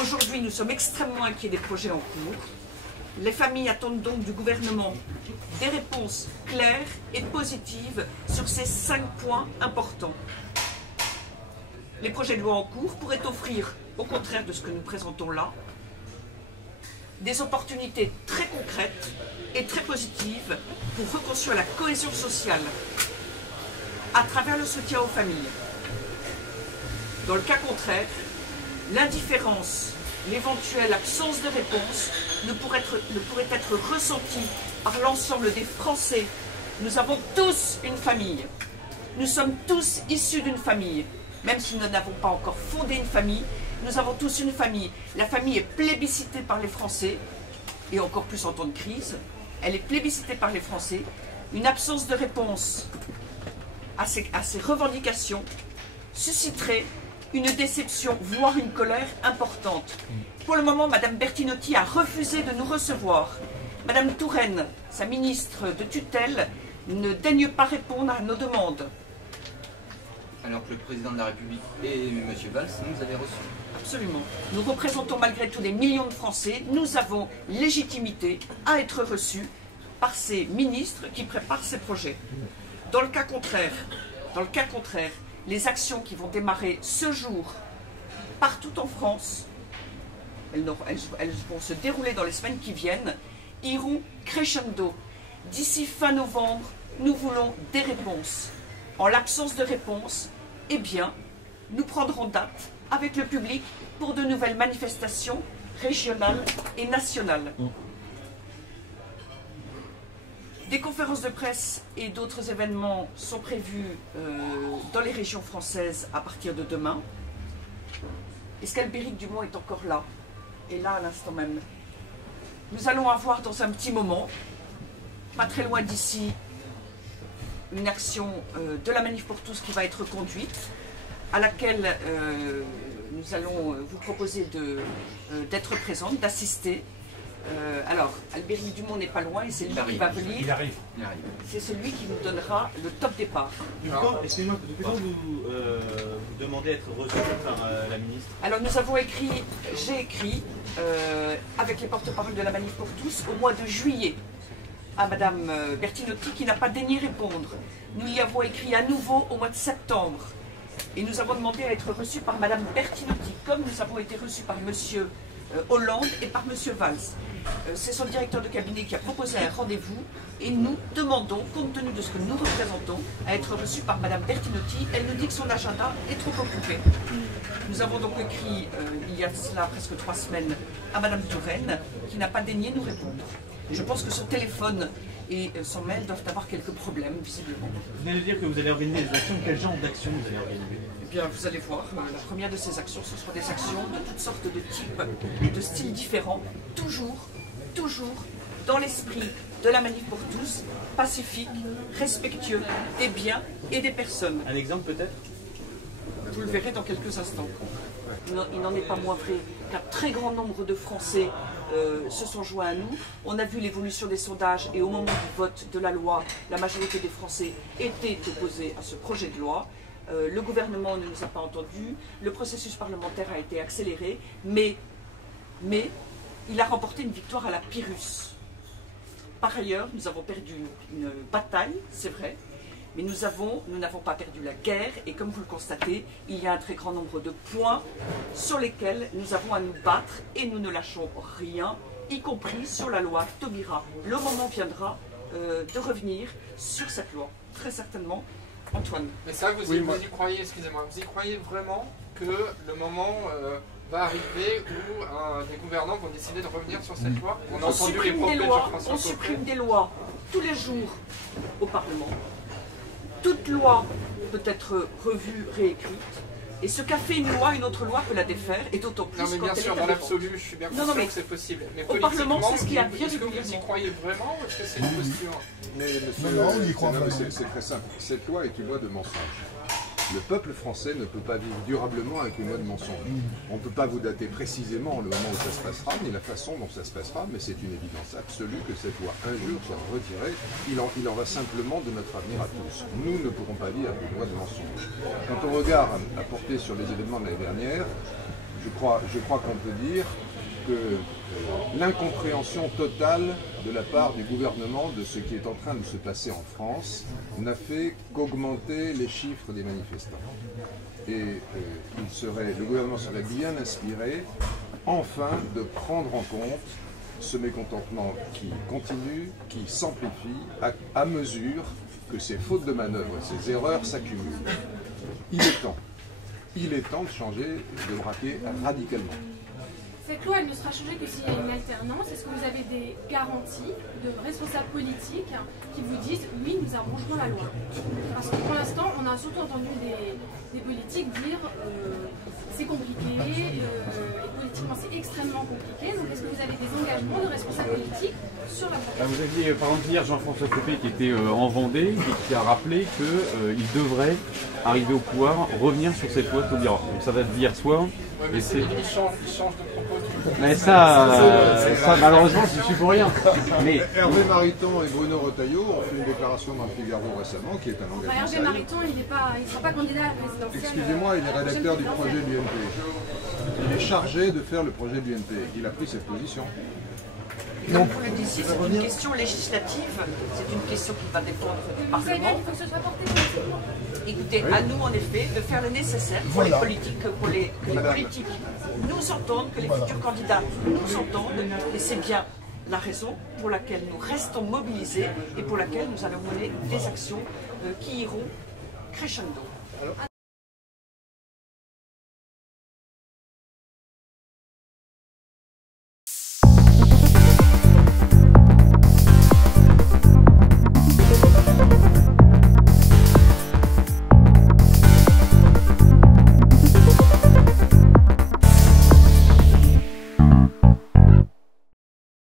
Aujourd'hui, nous sommes extrêmement inquiets des projets en cours. Les familles attendent donc du gouvernement des réponses claires et positives sur ces 5 points importants. Les projets de loi en cours pourraient offrir, au contraire de ce que nous présentons là, des opportunités très concrètes et très positives pour reconstruire la cohésion sociale à travers le soutien aux familles. Dans le cas contraire, l'indifférence, l'éventuelle absence de réponse ne pourrait être ressentie par l'ensemble des Français. Nous avons tous une famille. Nous sommes tous issus d'une famille. Même si nous n'avons pas encore fondé une famille, nous avons tous une famille. La famille est plébiscitée par les Français, et encore plus en temps de crise. Elle est plébiscitée par les Français. Une absence de réponse à ces revendications susciterait une déception, voire une colère importante. Pour le moment, Mme Bertinotti a refusé de nous recevoir. Mme Touraine, sa ministre de tutelle, ne daigne pas répondre à nos demandes. Alors que le président de la République et M. Valls nous avaient reçus. Absolument. Nous représentons malgré tout des millions de Français. Nous avons légitimité à être reçus par ces ministres qui préparent ces projets. Dans le cas contraire, les actions qui vont démarrer ce jour, partout en France, elles vont se dérouler dans les semaines qui viennent, iront crescendo. D'ici fin novembre, nous voulons des réponses. En l'absence de réponse, eh bien, nous prendrons date avec le public pour de nouvelles manifestations régionales et nationales. Des conférences de presse et d'autres événements sont prévus dans les régions françaises à partir de demain. Escalbéric Dumont est encore là, et là à l'instant même. Nous allons avoir dans un petit moment, pas très loin d'ici, une action de la Manif pour tous qui va être conduite, à laquelle nous allons vous proposer d'être présente, d'assister. Alors, Albéric Dumont n'est pas loin et c'est lui qui va venir. Il arrive. C'est celui qui nous donnera le top départ. Excusez-moi, depuis quand vous demandez à être reçu par la ministre? Alors nous avons écrit, j'ai écrit avec les porte-parole de la Manif pour tous au mois de juillet à Mme Bertinotti qui n'a pas daigné répondre. Nous y avons écrit à nouveau au mois de septembre et nous avons demandé à être reçus par Mme Bertinotti comme nous avons été reçus par M. Hollande et par M. Valls. C'est son directeur de cabinet qui a proposé un rendez-vous et nous demandons, compte tenu de ce que nous représentons, à être reçus par Mme Bertinotti. Elle nous dit que son agenda est trop occupé. Nous avons donc écrit, il y a cela presque 3 semaines, à Mme Touraine, qui n'a pas daigné nous répondre. Je pense que son téléphone et son mail doivent avoir quelques problèmes, visiblement. Vous venez de dire que vous allez organiser des actions. Quel genre d'actions vous allez organiser? Eh bien, vous allez voir, la première de ces actions, ce seront des actions de toutes sortes de types et de styles différents, toujours dans l'esprit de la Manif pour tous, pacifique, respectueux des biens et des personnes. Un exemple peut-être? Vous le verrez dans quelques instants. Il n'en est pas moins vrai qu'un très grand nombre de Français se sont joints à nous. On a vu l'évolution des sondages et au moment du vote de la loi, la majorité des Français étaient opposés à ce projet de loi. Le gouvernement ne nous a pas entendus, le processus parlementaire a été accéléré, mais il a remporté une victoire à la Pyrrhus. Par ailleurs, nous avons perdu une bataille, c'est vrai, mais nous n'avons pas perdu la guerre, et comme vous le constatez, il y a un très grand nombre de points sur lesquels nous avons à nous battre, et nous ne lâchons rien, y compris sur la loi Taubira. Le moment viendra de revenir sur cette loi, très certainement. Antoine. Mais ça, vous y croyez, excusez-moi, vous y croyez vraiment que le moment va arriver où des gouvernants vont décider de revenir sur cette loi? On a entendu les propos de Jean-François Copé. On supprime des lois tous les jours au Parlement. Toute loi peut être revue, réécrite. Et ce qu'a fait une loi, une autre loi peut la défaire, et d'autant plus non, mais bien sûr, dans l'absolu, je suis bien conscient que c'est possible. Mais au Parlement, c'est ce qui arrive est-ce que vous y croyez vraiment ou est-ce que c'est une posture? Mais monsieur, non, on y croit vraiment. C'est très simple. Cette loi est une loi de mensonge. Le peuple français ne peut pas vivre durablement avec une loi de mensonge. On ne peut pas vous dater précisément le moment où ça se passera, ni la façon dont ça se passera, mais c'est une évidence absolue que cette loi, un jour, sera retirée. Il en va simplement de notre avenir à tous. Nous ne pourrons pas vivre avec une loi de mensonge. Quand on regarde à porter sur les événements de l'année dernière, je crois qu'on peut dire que l'incompréhension totale de la part du gouvernement de ce qui est en train de se passer en France n'a fait qu'augmenter les chiffres des manifestants. Et le gouvernement serait bien inspiré, enfin, de prendre en compte ce mécontentement qui continue, qui s'amplifie à mesure que ces fautes de manœuvre, ces erreurs s'accumulent. Il est temps de changer, de braquer radicalement. Cette loi, elle ne sera changée que s'il y a une alternance. Est-ce que vous avez des garanties de responsables politiques qui vous disent « oui, nous arrangerons la loi » Parce que pour l'instant, on a surtout entendu des politiques dire c'est compliqué, et politiquement c'est extrêmement compliqué. Donc est-ce que vous avez des engagements de responsables politiques sur la loi? Vous aviez par exemple hier Jean-François Copé qui était en Vendée et qui a rappelé qu'il devrait arriver au pouvoir, revenir sur cette loi Taubira. Donc ça date d'hier soir. Ouais, mais il change de propos. Mais ça malheureusement, je suis pour rien. Mais Hervé Mariton et Bruno Retailleau ont fait une déclaration dans le Figaro récemment qui est un engagement Hervé sérieux. Mariton, il ne sera pas candidat à la présidentielle. Excusez-moi, il est rédacteur du projet de l'UMP. Il est chargé de faire le projet de l'UMP. Il a pris cette position. Et comme vous le disiez, c'est une question législative, c'est une question qui va dépendre du Vous savez bien Parlement. qu'il faut que ce soit porté politiquement. Écoutez, à nous en effet de faire le nécessaire pour les politiques, que les politiques nous entendent, que les futurs candidats nous entendent, et c'est bien la raison pour laquelle nous restons mobilisés et pour laquelle nous allons mener des actions qui iront crescendo.